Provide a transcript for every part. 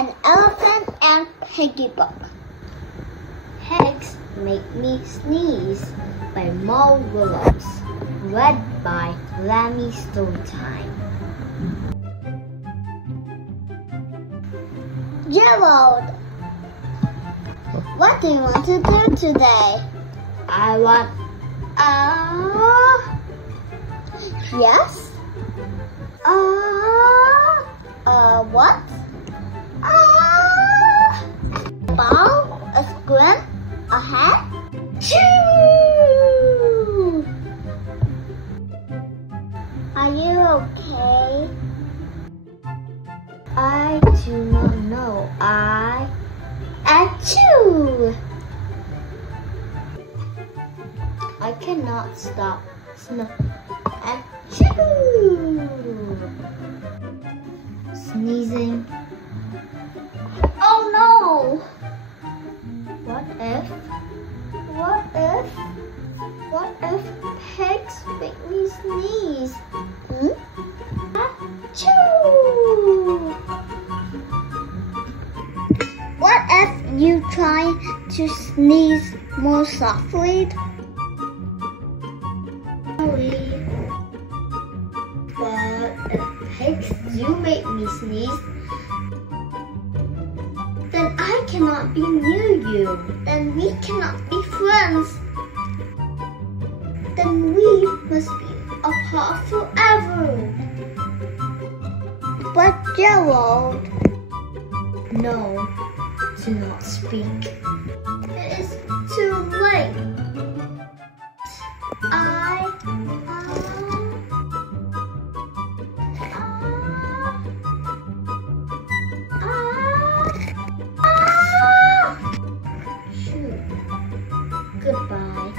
An Elephant and Piggie Book. Pigs Make Me Sneeze by Mo Willems. Read by LaMi Storytime. Gerald, what do you want to do today? I want Yes? What? Ball, a squint, a hat? Choo! Are you okay? I do not know. Achoo! I cannot stop sneezing. Oh no! What if pigs make me sneeze? Achoo! What if you try to sneeze more softly? Sorry. But if pigs do make me sneeze, then I cannot be near you. Then we cannot be friends. Then we must be apart forever. But Gerald, No, do not speak. It is too late. Shoot. Goodbye.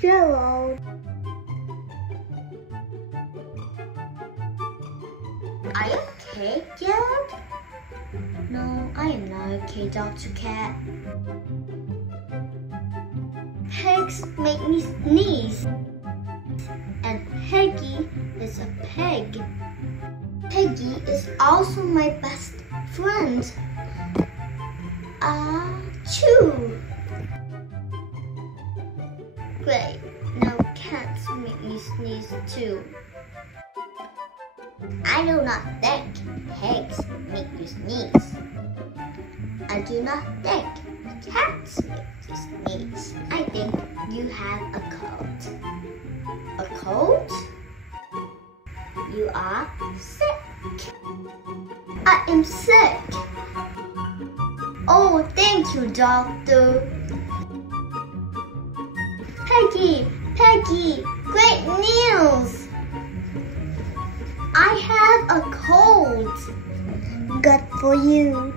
Gerald. Are you okay, Gerald? No, I am not okay, Dr. Cat. Pigs make me sneeze. And Piggie is a pig. Piggie is also my best friend. Achoo! Great, now cats make me sneeze too. I do not think pigs make you sneeze. I do not think cats make you sneeze. I think you have a cold. A cold? You are sick. I am sick. Oh, thank you, doctor. Piggie, great news! I have a cold. Good for you.